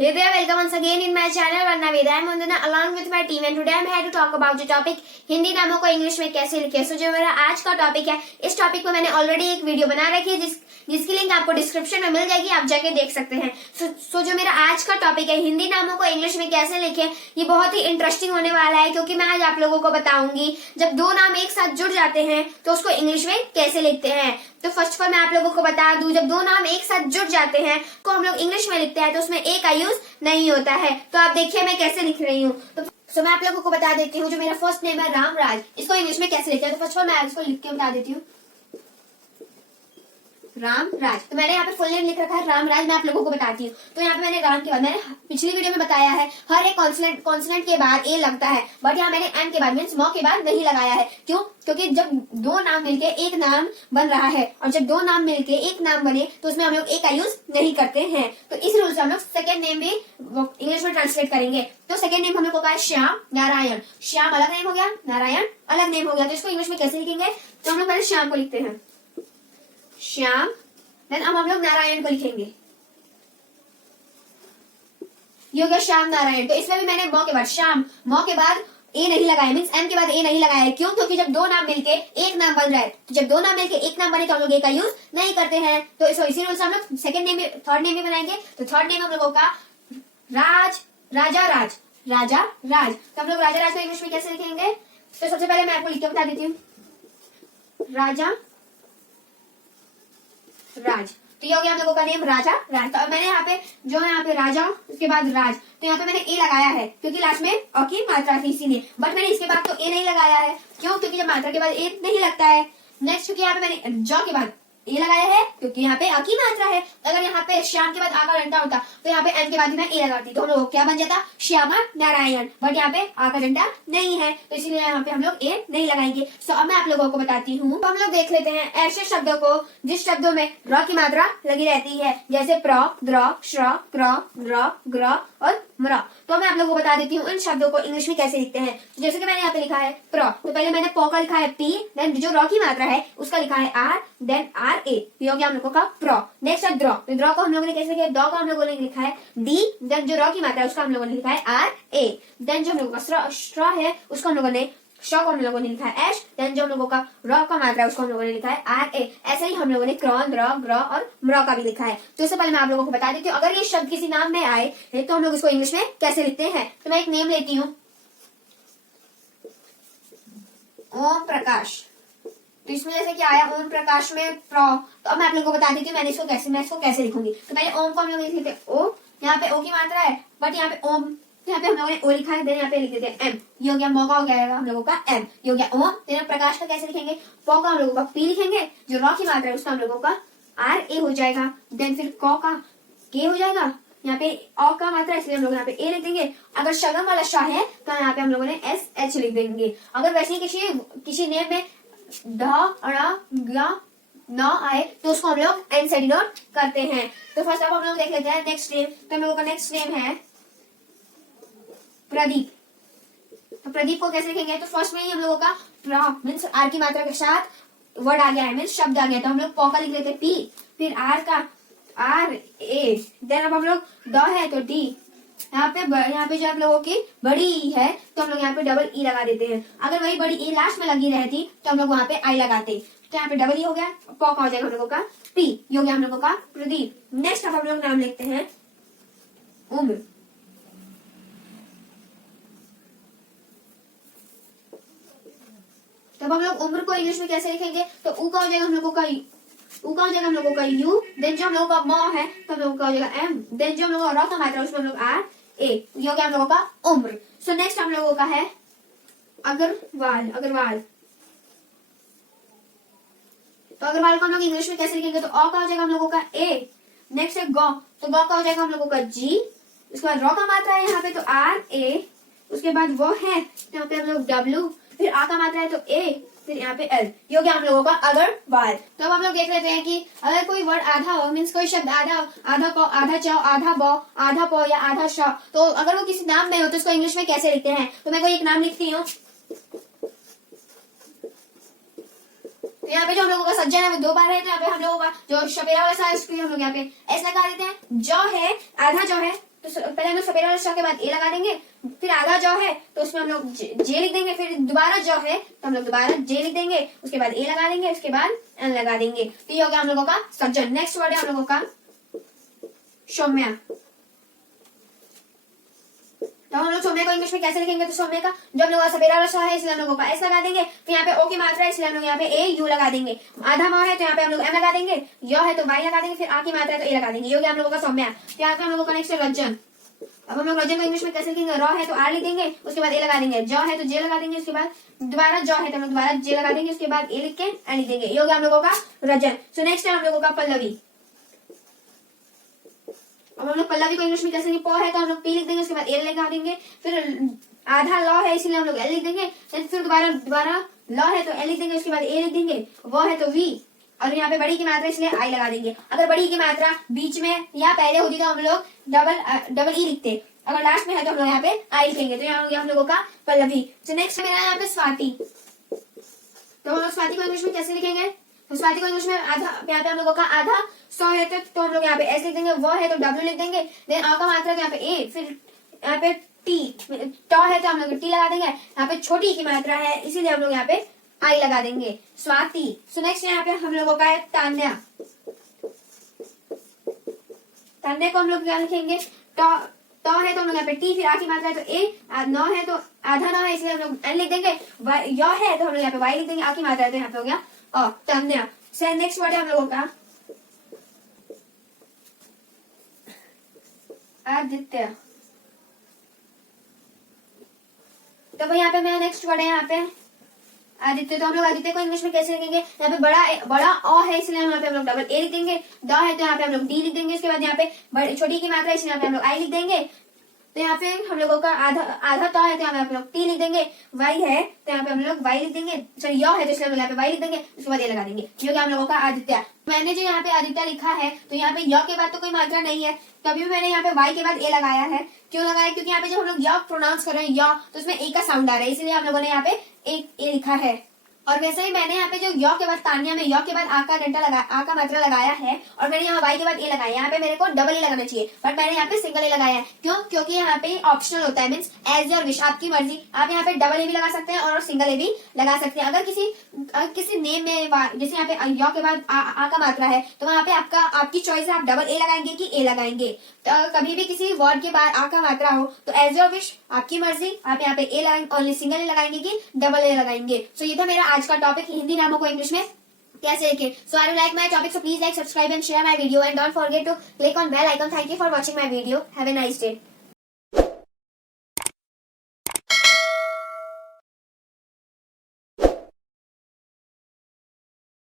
Hey there, welcome once again in my channel Varna Veda. I'm Vandana along with my team and today I'm here to talk about the topic Hindi नामों को English में कैसे लिखें। सो जो मेरा आज का टॉपिक है, इस टॉपिक पे मैंने ऑलरेडी एक वीडियो बना रखी है जिसकी लिंक आपको डिस्क्रिप्शन में मिल जाएगी, आप जाके देख सकते हैं। सो जो मेरा आज का टॉपिक है हिंदी नामों को इंग्लिश में कैसे लिखें, ये बहुत ही इंटरेस्टिंग होने वाला है क्योंकि मैं आज आप लोगों को बताऊंगी जब दो नाम एक साथ जुड़ जाते हैं तो उसको इंग्लिश में कैसे लिखते हैं। तो फर्स्ट ऑफ ऑल मैं आप लोगों को बता दूं, जब दो नाम एक साथ जुड़ जाते हैं को हम लोग इंग्लिश में लिखते हैं तो उसमें ए का यूज नहीं होता है। तो आप देखिए मैं कैसे लिख रही हूँ। तो मैं आप लोगों को बता देती हूँ, जो मेरा फर्स्ट नेम है रामराज, इसको इंग्लिश में कैसे लिखते हैं। तो फर्स्ट ऑफ ऑल मैं इसको लिख के बता देती हूँ, रामराज। तो मैंने यहाँ पे फुल नेम लिख रखा है रामराज। मैं आप लोगों को बताती हूँ। तो यहाँ पे मैंने राम के बाद, मैंने पिछली वीडियो में बताया है हर एक कॉन्सोनेंट के बाद ए लगता है, बट यहाँ मैंने एम के बाद मीन्स मॉ के बाद नहीं लगाया है। क्यों? क्योंकि जब दो नाम मिलके एक नाम बन रहा है और जब दो नाम मिलके एक नाम बने तो उसमें हम लोग ए का यूज नहीं करते हैं। तो इस रूल से हम लोग सेकेंड नेम भी इंग्लिश में ट्रांसलेट करेंगे। तो सेकेंड नेम हम लोग का है श्याम नारायण। श्याम अलग नेम हो गया, नारायण अलग नेम हो गया। तो इसको इंग्लिश में कैसे लिखेंगे? तो हम लोग पहले श्याम को लिखते हैं, श्याम, देन अब हम लोग नारायण को लिखेंगे, ये हो गया श्याम नारायण। तो इसमें भी मैंने मॉ के बाद श्याम, मॉ के बाद ए नहीं लगाया, मीन्स एम के बाद ए नहीं लगाया है। क्यों? क्योंकि जब दो नाम मिलके एक नाम बन रहा है, तो जब दो नाम मिलके एक नाम बने तो हम लोग ए का यूज नहीं करते हैं। तो इसी रूल से हम लोग सेकंड नेम भी, थर्ड नेम भी बनाएंगे। तो थर्ड नेम हम लोगों का राज, राजा राज, राजा राज। तो हम लोग राजा राज को इंग्लिश में कैसे लिखेंगे? तो सबसे पहले मैं आपको लिख के बता देती हूँ, राजा राज। तो ये हो गया हम लोगों का नेम राजा राज। तो अब मैंने यहाँ पे जो है यहाँ पे राजा, उसके बाद राज, तो यहाँ पे मैंने ए लगाया है क्योंकि लास्ट में अ की मात्रा थी इसीलिए, बट मैंने इसके बाद तो ए नहीं लगाया है। क्यों? क्योंकि जब मात्रा के बाद ए नहीं लगता है। नेक्स्ट क्योंकि यहाँ पे मैंने जॉ के बाद ए लगाया है क्योंकि यहाँ पे अ की मात्रा है। अगर यहाँ पे श्याम के बाद आ का डंडा होता तो यहाँ पे एम के बाद भी मैं ए लगाती तो हम लोग क्या बन जाता? श्यामा नारायण। बट यहाँ पे आ का डंडा नहीं है तो इसीलिए यहाँ पे हम लोग ए नहीं लगाएंगे। सो अब मैं आप लोगों को बताती हूँ। तो हम लोग देख लेते हैं ऐसे शब्दों को जिस शब्दों में र की मात्रा लगी रहती है, जैसे प्र, द्र, श्र, क्र, ग्र, ग्र और म्र। तो मैं आप लोगों को बता देती हूँ इन शब्दों को इंग्लिश में कैसे लिखते हैं। तो जैसे कि मैंने यहाँ पे लिखा है प्र, तो पहले मैंने प का लिखा है पी, देन जो र की मात्रा है उसका लिखा है आर, देन आर ए, ये हो गया हम लोगों का प्र। नेक्स्ट है द्र, तो द्र को हम लोगों ने कैसे लिखा है? द को हम लोगों ने लिखा है डी, देन जो र की मात्रा है उसका हम लोगों ने लिखा है आर ए, देन जो हम लोगों का श्र है उसको हम लोगों ने श को हम लोगों ने लिखा है एश, देन जो हम लोगों का र का मात्रा है उसको हम लोगों ने लिखा है आर ए। ऐसे ही हम लोगों ने क्र, द्र, ग्र और म्र का भी लिखा है। तो इससे पहले मैं आप लोगों को बता देती हूँ, अगर ये शब्द किसी नाम में आए तो हम लोग इसको इंग्लिश में कैसे लिखते हैं। तो मैं एक नेम लेती हूँ, ओम प्रकाश। तो इसमें जैसे क्या आया ओम प्रकाश में प्र, तो अब मैं आप लोगों को बता देती हूँ मैं इसको कैसे लिखूंगी। तो पहले ओम को हम लोग लिख लेते हैं ओ, यहाँ पे ओ की मात्रा है बट यहाँ पे ओम, यहाँ पे हम लोगों ने ओ लिखा है, देन यहाँ पे लिख देते हैं एम, ये हो गया मौका हो गया हम लोगों का एम, ये हो गया ओम। देन प्रकाश का कैसे लिखेंगे? प का हम लोगों का पी लिखेंगे, जो र की मात्रा है उसका हम लोगों का आर ए हो जाएगा, देन फिर क का के हो जाएगा, यहाँ पे अ का मात्रा इसलिए हम लोग यहाँ पे ए लिख देंगे। अगर शगम वाला शाह है तो यहाँ पे हम लोगों ने एस एच लिख देंगे। अगर वैसे ही किसी नेम में ढ, ग, न आए तो उसको हम लोग एन से डिनोट करते हैं। तो फर्स्ट अब हम लोग देख लेते हैं नेक्स्ट नेम। तो हम लोगों का नेक्स्ट नेम है प्रदीप। तो प्रदीप को कैसे लिखेंगे? तो फर्स्ट में ही हम लोगों का प्र मीन्स आर की मात्रा के साथ वर्ड आ गया है, मीन्स शब्द आ गया। तो हम लोग प का लिख लेते हैं पी, फिर आर का आर ए, देन अब हम लोग द है तो डी, यहाँ पे जो हम लोगों की बड़ी ई है तो हम लोग यहाँ पे डबल ई लगा देते हैं। अगर वही बड़ी ई लास्ट में लगी रहती तो हम लोग वहाँ पे आई लगाते। तो यहाँ पे डबल ई हो गया, प का हो जाएगा हम लोगों का पी, ये हो गया हम लोगों का प्रदीप। नेक्स्ट अब हम लोग नाम लिखते हैं उम्र। तब हम लोग उम्र को इंग्लिश में कैसे लिखेंगे? तो ऊ का हो जाएगा हम लोगों का यू, देन जो हम लोगों का म है तो हम लोगों का हो जाएगा एम, देन जो हम लोगों का र का मात्रा है उसमें हम लोग आर ए, ये हो गया हम लोगों का उम्र। सो नेक्स्ट हम लोगों का है अग्रवाल। तो अग्रवाल को हम लोग इंग्लिश में कैसे लिखेंगे? तो अ का हो जाएगा हम लोगों का ए, नेक्स्ट है ग, तो ग का हो जाएगा हम लोगों का जी, उसके बाद र का मात्रा है यहाँ पे तो आर ए, उसके बाद वो है तो यहाँ पे हम लोग डब्ल्यू, फिर आ का मात्रा है तो ए, फिर यहाँ पे एल, ये हो गया हम लोगों का अग्रवाल। तो अब हम लोग देख लेते हैं कि अगर कोई वर्ड आधा हो, मीन्स कोई शब्द आधा क, आधा च, आधा ब, आधा प या आधा श, तो अगर वो किसी नाम में हो तो उसको इंग्लिश में कैसे लिखते हैं। तो मैं कोई एक नाम लिखती हूँ। तो यहाँ पे जो हम लोगों का सज्जन है वो दो बार है, तो यहाँ पे हम लोगों का जो शपेरा वाला सा है उसको हम लोग यहाँ पे एस लगा देते हैं। जो है आधा जो है तो पहले हम लोग सपेरा वाला श के बाद ए लगा देंगे, फिर आधा ज है तो उसमें हम लोग जे लिख देंगे, फिर दोबारा ज है तो हम लोग दोबारा जे लिख देंगे, उसके बाद ए लगा देंगे, उसके बाद एन लगा देंगे। तो ये हो गया हम लोगों का सज्जन। नेक्स्ट वर्ड है हम लोगों का सौम्या। तो हम लोग सौम्य को इंग्लिश में कैसे लिखेंगे? तो सौम्य का जो हम लोग सपेरा वाला श है इसलिए हम लोगों का एस लगा देंगे, फिर यहाँ पे ओ की मात्रा है इसलिए हम लोग यहाँ पे ए यू लगा देंगे, आधा म है तो यहाँ पे हम लोग एम लगा देंगे, य है तो वाई लगा देंगे, फिर आ की मात्रा है तो ए लगा देंगे। ये हो गया हम लोगों का सौम्या। तो यहाँ पे हम लोगों का नेक्स्ट रंजन। अब हम लोग रंजन को इंग्लिश में कैसे लिखेंगे? र है तो आर लिख देंगे, उसके बाद ए लगा देंगे, ज है तो जे लगा देंगे, उसके बाद दोबारा ज है तो हम लोग दोबारा जे लगा देंगे, उसके बाद ए लिख के एन लिख देंगे। ये हो गया हम लोगों का रंजन। सो नेक्स्ट है हम लोगों का पल्लवी। अब हम लोग पल्लवी को इंग्लिश में कैसे लिखेंगे? प है तो हम लोग पी लिख देंगे, उसके बाद एल लगा देंगे, फिर आधा ल है इसलिए हम लोग एल लिख देंगे, फिर दोबारा ल है तो एल लिख देंगे, उसके बाद ए लिख देंगे, व है तो वी, और यहाँ पे बड़ी की मात्रा इसलिए आई लगा देंगे। अगर बड़ी की मात्रा बीच में या पहले होती तो हम लोग डबल ई लिखते, अगर लास्ट में है तो हम लोग यहाँ पे आई लिखेंगे। तो यहाँ हो गया हम लोगों का पल्लवी। तो नेक्स्ट मेरा यहाँ पे स्वाति। तो हम लोग स्वाति को इंग्लिश में कैसे लिखेंगे? तो स्वाति को इंग्लिश में आधा, यहाँ पे हम लोगों का आधा सौ है तो हम लोग यहाँ पे एस लिख देंगे, वो है तो डब्ल्यू लिख देंगे, देन आ का मात्रा यहाँ पे ए, फिर यहाँ पे टी, ट है तो हम लोग टी लगा देंगे, यहाँ पे छोटी की मात्रा है इसीलिए हम लोग यहाँ पे आई लगा देंगे, स्वाति। सो नेक्स्ट यहाँ पे हम लोगों का है तान्या। तान्या को हम लोग क्या लिखेंगे? तो है तो हम लोग यहाँ पे टी, फिर आ की मात्रा है तो ए, नौ है तो आधा नौ है इसलिए हम लोग एन लिख देंगे, य है तो हम लोग यहाँ पे वाई लिख देंगे, आ की मात्रा है तो यहाँ पे हो गया तान्या। नेक्स्ट वर्ड है हम लोगों का आदित्य। तो भाई यहाँ पे मेरा नेक्स्ट वर्ड है यहाँ पे आदित्य। तो हम लोग आदित्य को इंग्लिश में कैसे लिखेंगे? यहाँ पे बड़ा अ है इसलिए यहाँ पे हम लोग डबल ए लिख देंगे, द है तो यहाँ पे हम लोग डी लिख देंगे, उसके बाद यहाँ पे छोटी की मात्रा इसलिए यहाँ पे हम लोग आई लिख देंगे, तो यहाँ पे हम लोगों का आधा तो है तो यहाँ पे हम लोग टी लिख देंगे, वाई है तो यहाँ पे हम लोग वाई लिख देंगे, सॉरी य है तो इसलिए हम लोग यहाँ पे वाई लिख देंगे, उसके बाद ये लगा देंगे। ये क्या हम लोगों का आदित्य। मैंने जो यहाँ पे आदित्य लिखा है तो यहाँ पे य के बाद तो कोई मात्रा नहीं है, तभी भी मैंने यहाँ पे वाई के बाद ए लगाया है। क्यों लगाया? क्योंकि यहाँ पे जब हम लोग य प्रोनाउंस कर रहे हैं य तो उसमें ए का साउंड आ रहा है, इसलिए हम लोगों ने यहाँ पे एक ए लिखा है। और वैसे ही मैंने यहाँ पे जो य के बाद तान्या में य के बाद आ का मात्रा लगाया है, और मैंने यहाँ वाई के बाद ए लगाया। यहाँ पे मेरे को डबल ए लगाना चाहिए बट मैंने यहाँ पे सिंगल ए लगाया है। क्यों? क्योंकि यहाँ पे ऑप्शनल होता है, मीन्स एज योर विश, आपकी मर्जी। आप यहाँ पे डबल ए भी लगा सकते हैं और सिंगल ए भी लगा सकते हैं। अगर किसी नेम में जैसे यहाँ पे य के बाद आ का मात्रा है तो वहाँ पे आपकी चॉइस है, आप डबल ए लगाएंगे कि ए लगाएंगे। तो कभी भी किसी वर्ड के बाद आ का मात्रा हो तो एज योर विश, आपकी मर्जी, आप यहाँ पे ए लगाएंगे, ओनली सिंगल ए लगाएंगे कि डबल ए लगाएंगे। सो ये था मेरा आज का टॉपिक, हिंदी नामों को इंग्लिश में कैसे लिखें। So I like my topic, so please like, subscribe and share my video and don't forget to click on bell icon. Thank you for watching my video. Have a nice day.